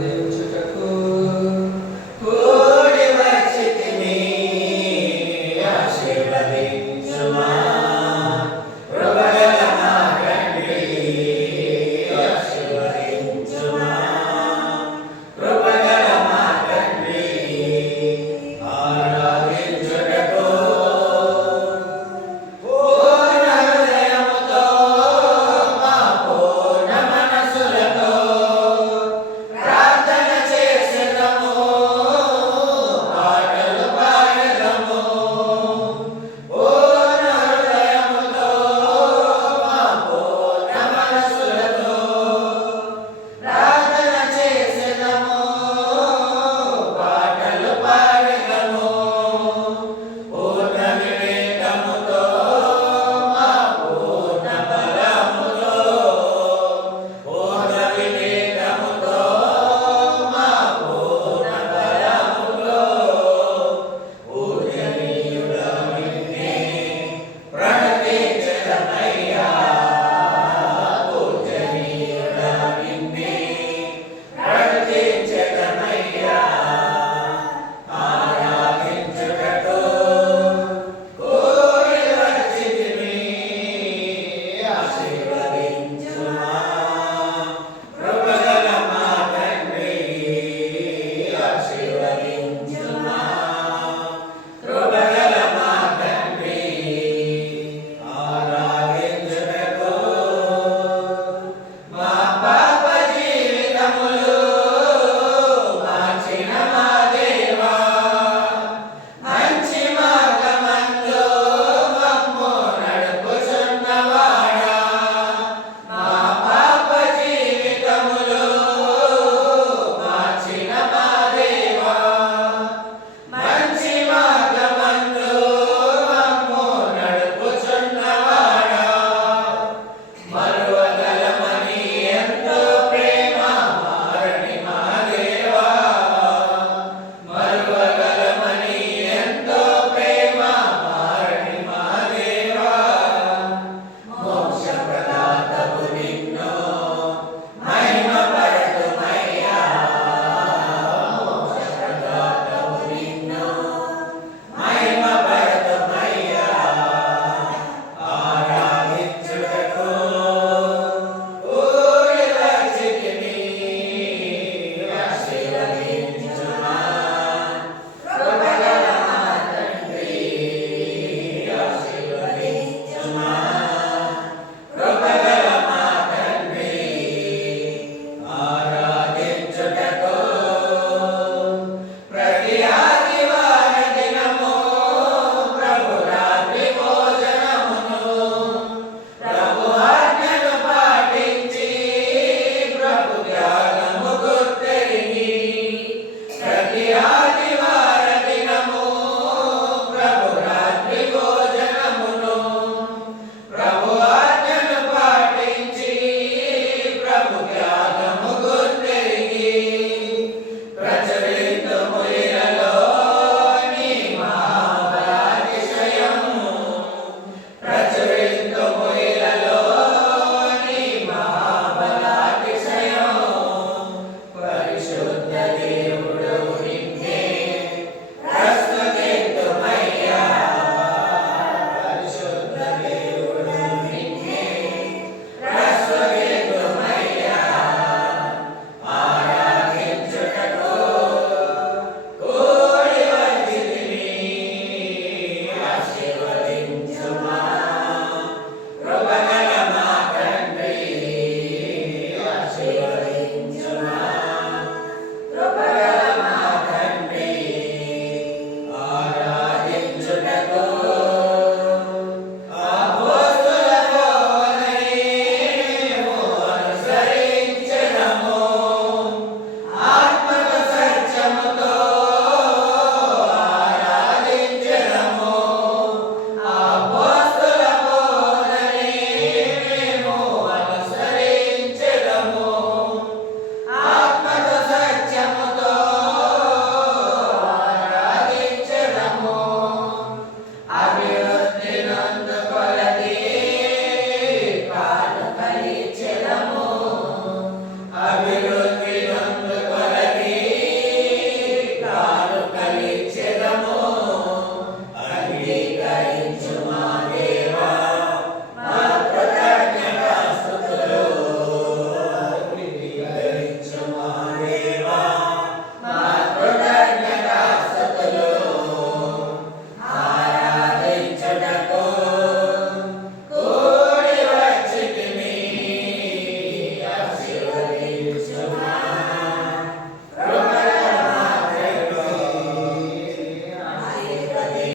de